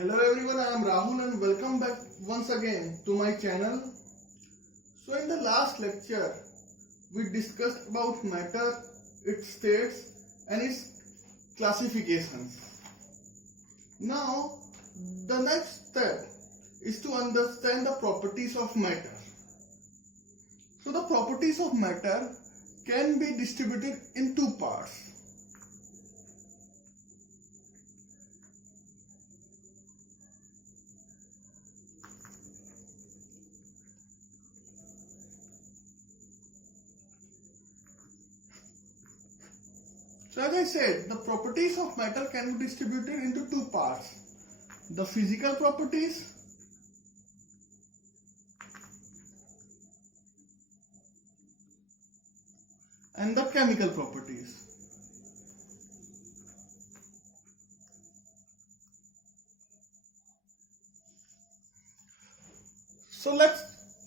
Hello everyone, I am Rahul and welcome back once again to my channel. So in the last lecture, we discussed about matter, its states and its classifications. Now, the next step is to understand the properties of matter. So the properties of matter can be distributed in two parts. So as I said, the properties of matter can be distributed into two parts. The physical properties and the chemical properties. So let's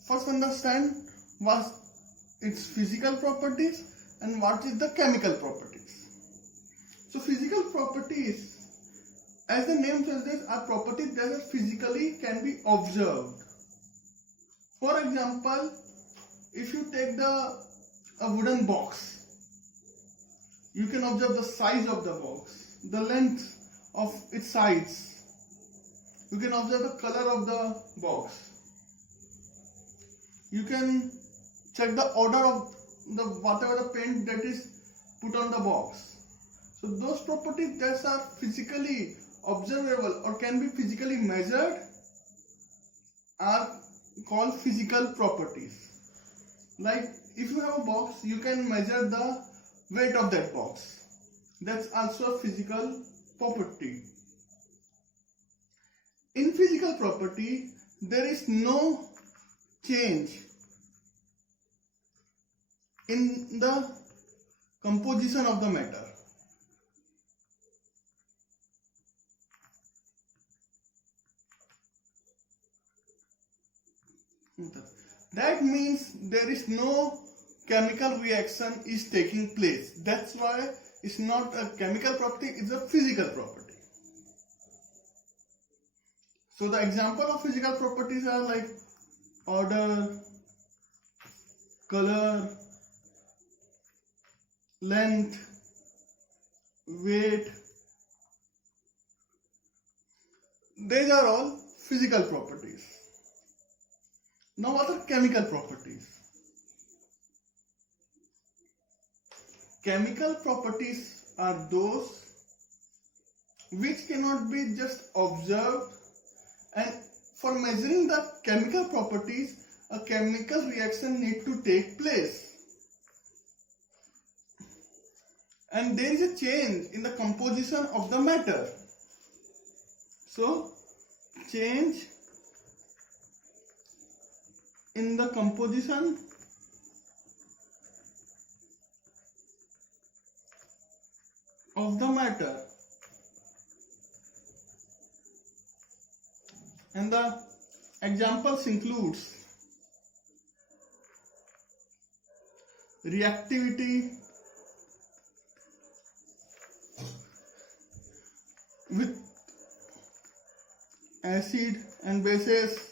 first understand what its physical properties and what is the chemical properties. So physical properties, as the name suggests, are properties that physically can be observed. For example, if you take a wooden box, you can observe the size of the box, the length of its sides. You can observe the color of the box. You can check the order of the whatever the paint that is put on the box. So those properties that are physically observable or can be physically measured are called physical properties. Like if you have a box, you can measure the weight of that box. That's also a physical property. In physical property, there is no change in the composition of the matter. That means there is no chemical reaction is taking place. That's why it's not a chemical property, it's a physical property. So the example of physical properties are like order, color, length, weight. These are all physical properties. Now what are chemical properties? Chemical properties are those which cannot be just observed, and for measuring the chemical properties, a chemical reaction need to take place. And there is a change in the composition of the matter. So, change in the composition of the matter, and the examples includes reactivity with acid and bases,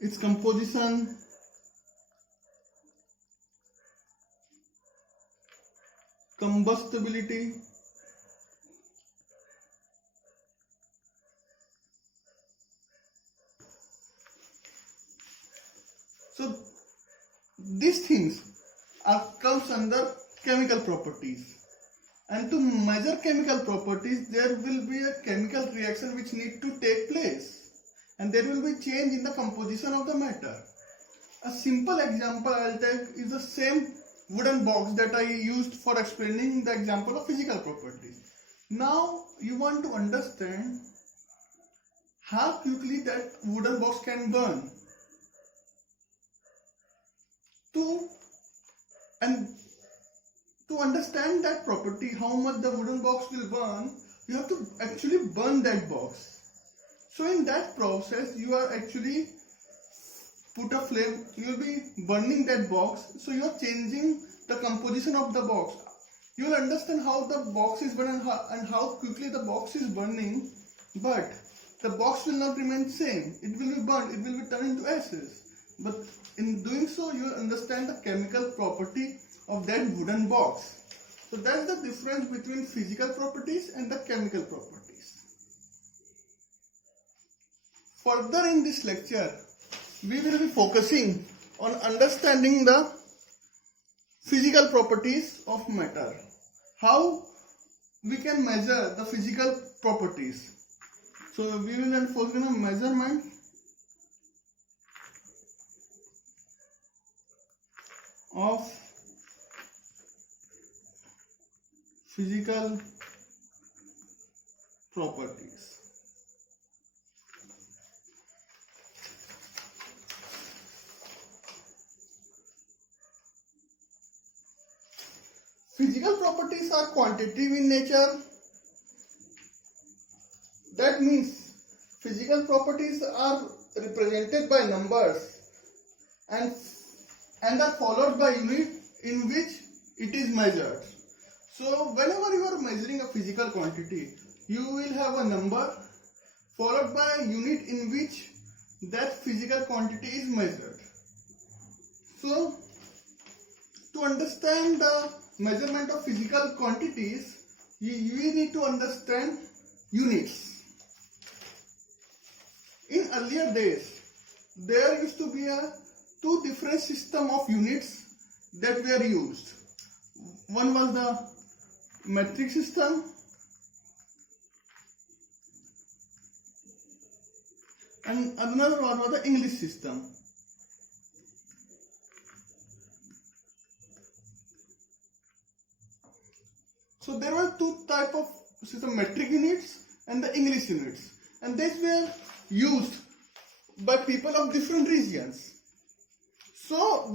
its composition, combustibility, so these things comes under chemical properties. And to measure chemical properties, there will be a chemical reaction which need to take place. And there will be change in the composition of the matter. A simple example I'll take is the same wooden box that I used for explaining the example of physical properties. Now you want to understand how quickly that wooden box can burn. To understand that property, how much the wooden box will burn, you have to actually burn that box. So in that process, you are actually put a flame, you will be burning that box. So you are changing the composition of the box. You will understand how the box is burned and how quickly the box is burning, but the box will not remain same. It will be burned, it will be turned into ashes. But in doing so, you will understand the chemical property of that wooden box. So that's the difference between physical properties and the chemical properties. Further in this lecture, we will be focusing on understanding the physical properties of matter. How we can measure the physical properties. So we will then focus on measurement of physical properties. Physical properties are quantitative in nature. That means physical properties are represented by numbers and are followed by unit in which it is measured. So whenever you are measuring a physical quantity, you will have a number followed by a unit in which that physical quantity is measured. So to understand the measurement of physical quantities, we need to understand units. In earlier days, there used to be two different system of units that were used. One was the metric system and another one was the English system. So there were two types of system, metric units and the English units, and these were used by people of different regions. So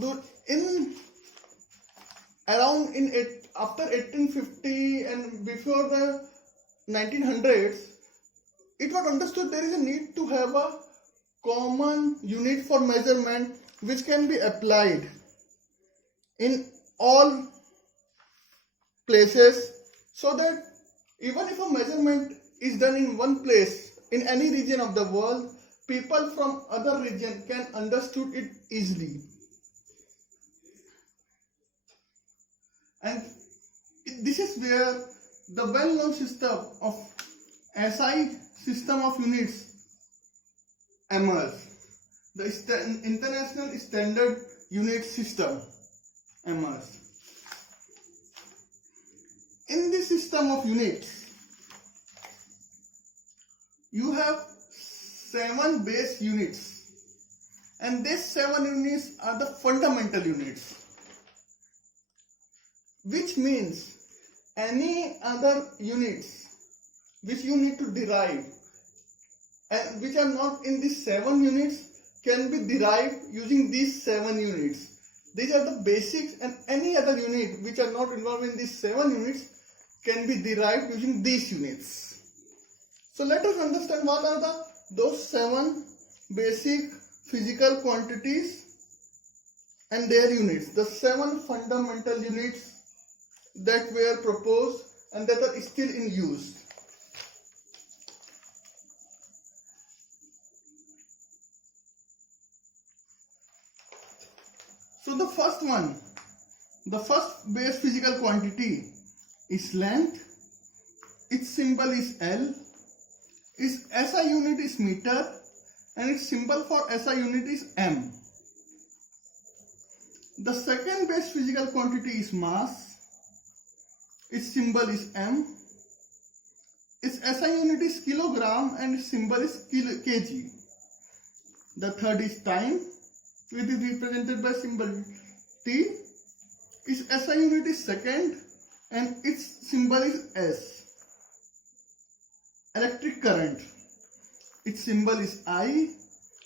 after 1850 and before the 1900s, it was understood there is a need to have a common unit for measurement which can be applied in all places, so that even if a measurement is done in one place in any region of the world, people from other region can understood it easily. And this is where the well-known system of SI system of units emerged. The International Standard Unit System emerged. In this system of units, you have 7 base units, and these 7 units are the fundamental units, which means any other units which you need to derive and which are not in these 7 units can be derived using these 7 units. These are the basics, and any other unit which are not involved in these 7 units can be derived using these units. So let us understand what are those 7 basic physical quantities and their units, the 7 fundamental units that were proposed and that are still in use. So the first one, the first base physical quantity is length. Its symbol is L. Its SI unit is meter, and its symbol for SI unit is M. The second base physical quantity is mass. Its symbol is M. Its SI unit is kilogram, and its symbol is kg. The third is time, which is represented by symbol T. Its SI unit is second, and its symbol is S. Electric current, its symbol is I,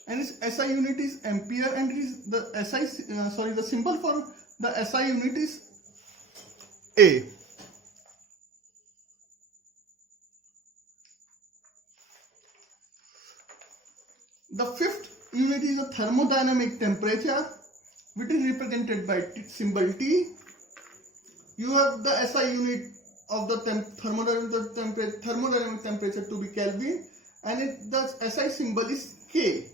and its SI unit is ampere, and it is the symbol for the SI unit is A. The fifth unit is the thermodynamic temperature, which is represented by symbol T. You have the SI unit of the thermodynamic temperature to be Kelvin, and the SI symbol is K.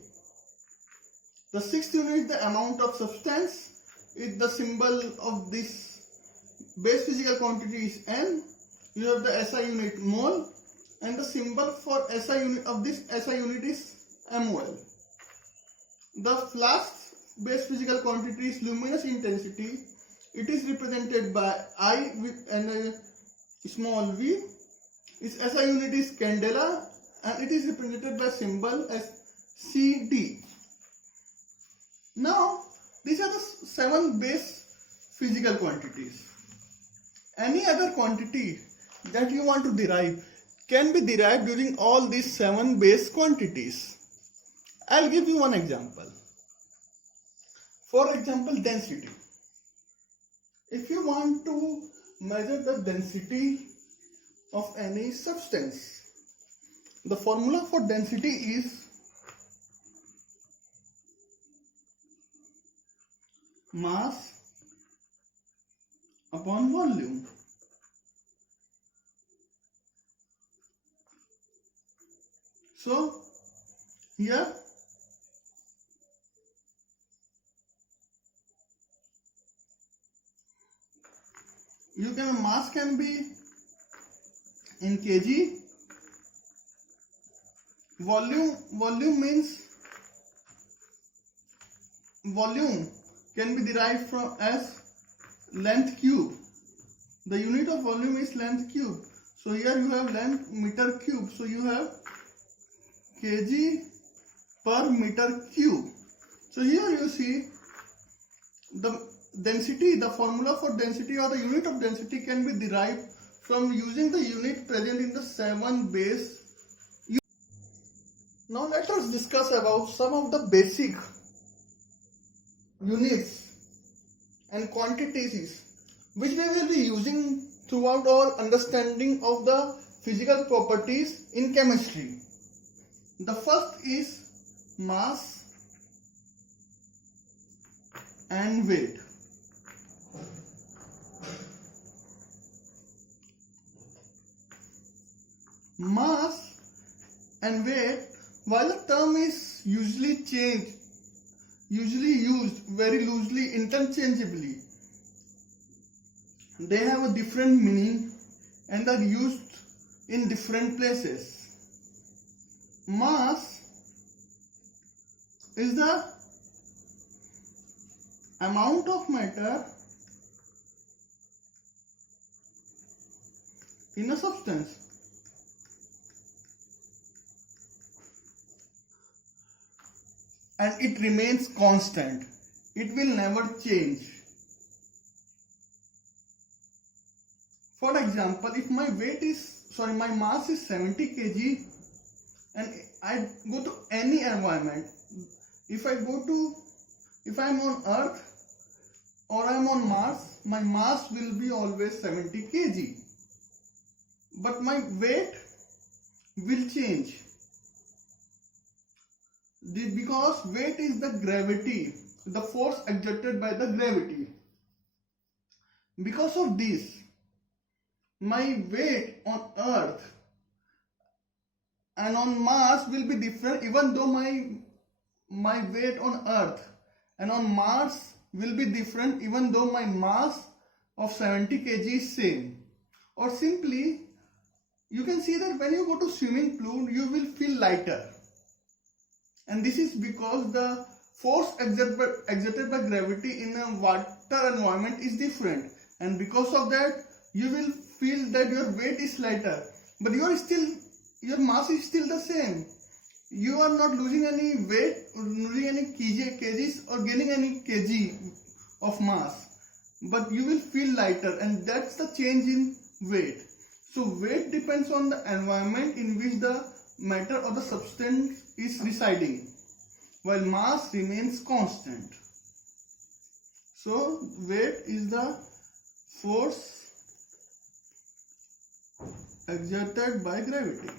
The sixth unit is the amount of substance. The symbol of this base physical quantity is N. You have the SI unit mole, and the symbol for SI unit of this SI unit is MOL. The last base physical quantity is luminous intensity. It is represented by I and a small v. Its SI unit is candela, and it is represented by symbol as CD. Now, these are the 7 base physical quantities. Any other quantity that you want to derive can be derived using all these 7 base quantities. I'll give you one example. For example, density. If you want to measure the density of any substance, the formula for density is mass upon volume. So here mass can be in kg. Volume means volume can be derived from as length cube. The unit of volume is length cube. So here you have length meter cube. So you have kg per meter cube. So here you see the density, the formula for density or the unit of density can be derived from using the unit present in the 7 base. Now let us discuss about some of the basic units and quantities which we will be using throughout our understanding of the physical properties in chemistry. The first is mass and weight. Mass and weight, while the term is usually used very loosely interchangeably, they have a different meaning and are used in different places. Mass is the amount of matter in a substance. And it remains constant. It will never change. For example, if my mass is 70 kg and I go to any environment, if I'm on Earth or I'm on Mars, my mass will be always 70 kg. But my weight will change. Because weight is the gravity, the force exerted by the gravity. Because of this, my weight on Earth and on Mars will be different, even though my weight on Earth and on Mars will be different, even though my mass of 70 kg is same. Or simply, you can see that when you go to swimming pool, you will feel lighter. And this is because the force exerted by gravity in a water environment is different. And because of that, you will feel that your weight is lighter. But your mass is still the same. You are not losing any weight, losing any kgs or gaining any kg of mass. But you will feel lighter, and that's the change in weight. So weight depends on the environment in which the matter or the substance is residing, while mass remains constant. So weight is the force exerted by gravity.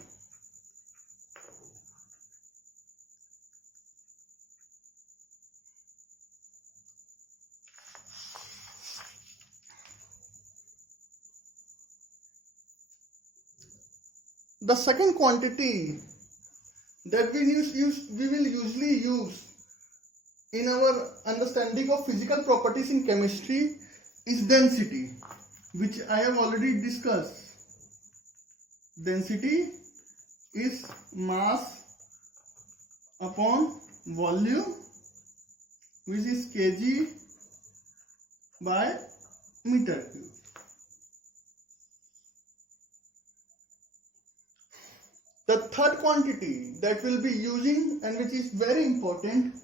The second quantity that we will usually use in our understanding of physical properties in chemistry is density, which I have already discussed. Density is mass upon volume, which is kg by meter cube. The third quantity that we'll be using and which is very important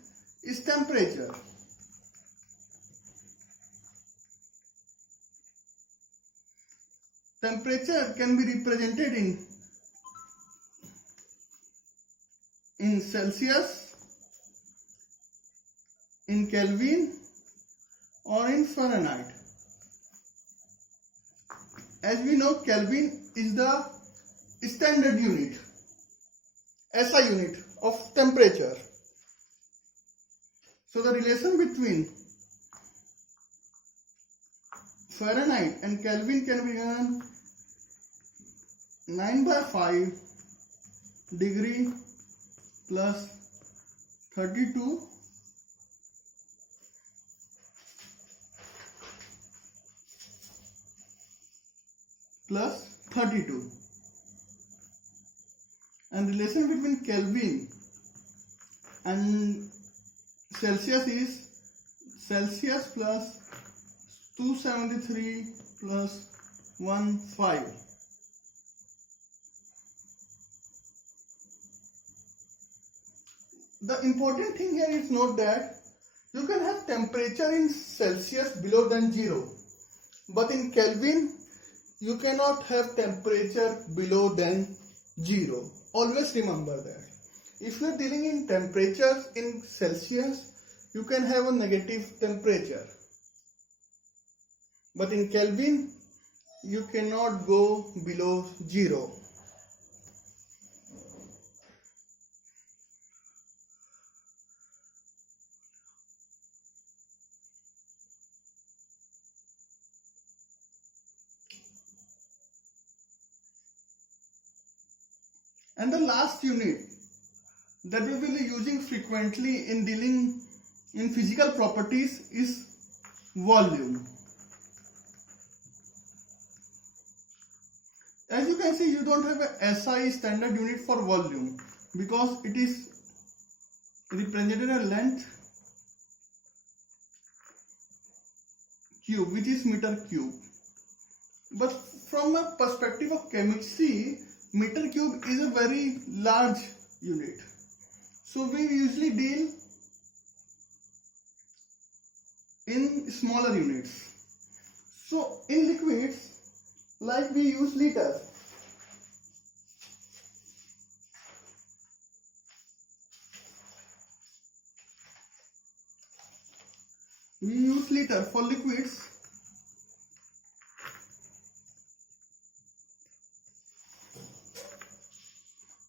is temperature. Temperature can be represented in Celsius, in Kelvin, or in Fahrenheit. As we know, Kelvin is the standard unit, SI unit of temperature. So the relation between Fahrenheit and Kelvin can be given 9/5 degree plus 32 plus 32, and relation between Kelvin and Celsius is Celsius plus 273 plus 15. The important thing here is note that you can have temperature in Celsius below than 0, but in Kelvin you cannot have temperature below than 0. Always remember that. If you are dealing in temperatures in Celsius, you can have a negative temperature. But in Kelvin, you cannot go below 0. And the last unit that we will be using frequently in dealing in physical properties is volume. As you can see, you don't have a SI standard unit for volume because it is represented as length cube, which is meter cube. But from a perspective of chemistry, meter cube is a very large unit. So we usually deal in smaller units. So in liquids, like we use liter. We use liter for liquids.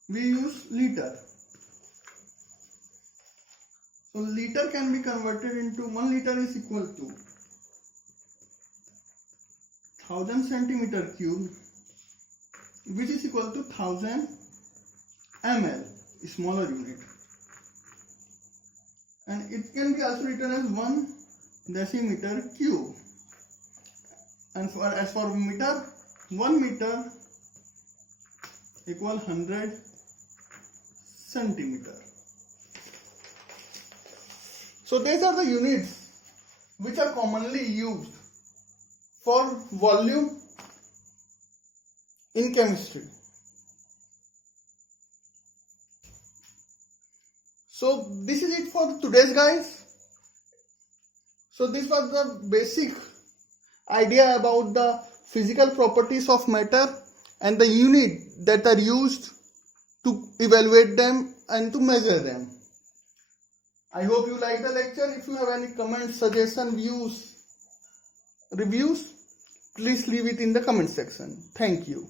We use liter. So liter can be converted into 1 liter is equal to 1000 centimeter cube, which is equal to 1000 ml, smaller unit. And it can be also written as 1 decimeter cube. And as for meter, 1 meter equal 100 centimeter. So these are the units which are commonly used for volume in chemistry. So this is it for today's guys. So this was the basic idea about the physical properties of matter and the unit that are used to evaluate them and to measure them. I hope you like the lecture. If you have any comments, suggestions, views, reviews, please leave it in the comment section. Thank you.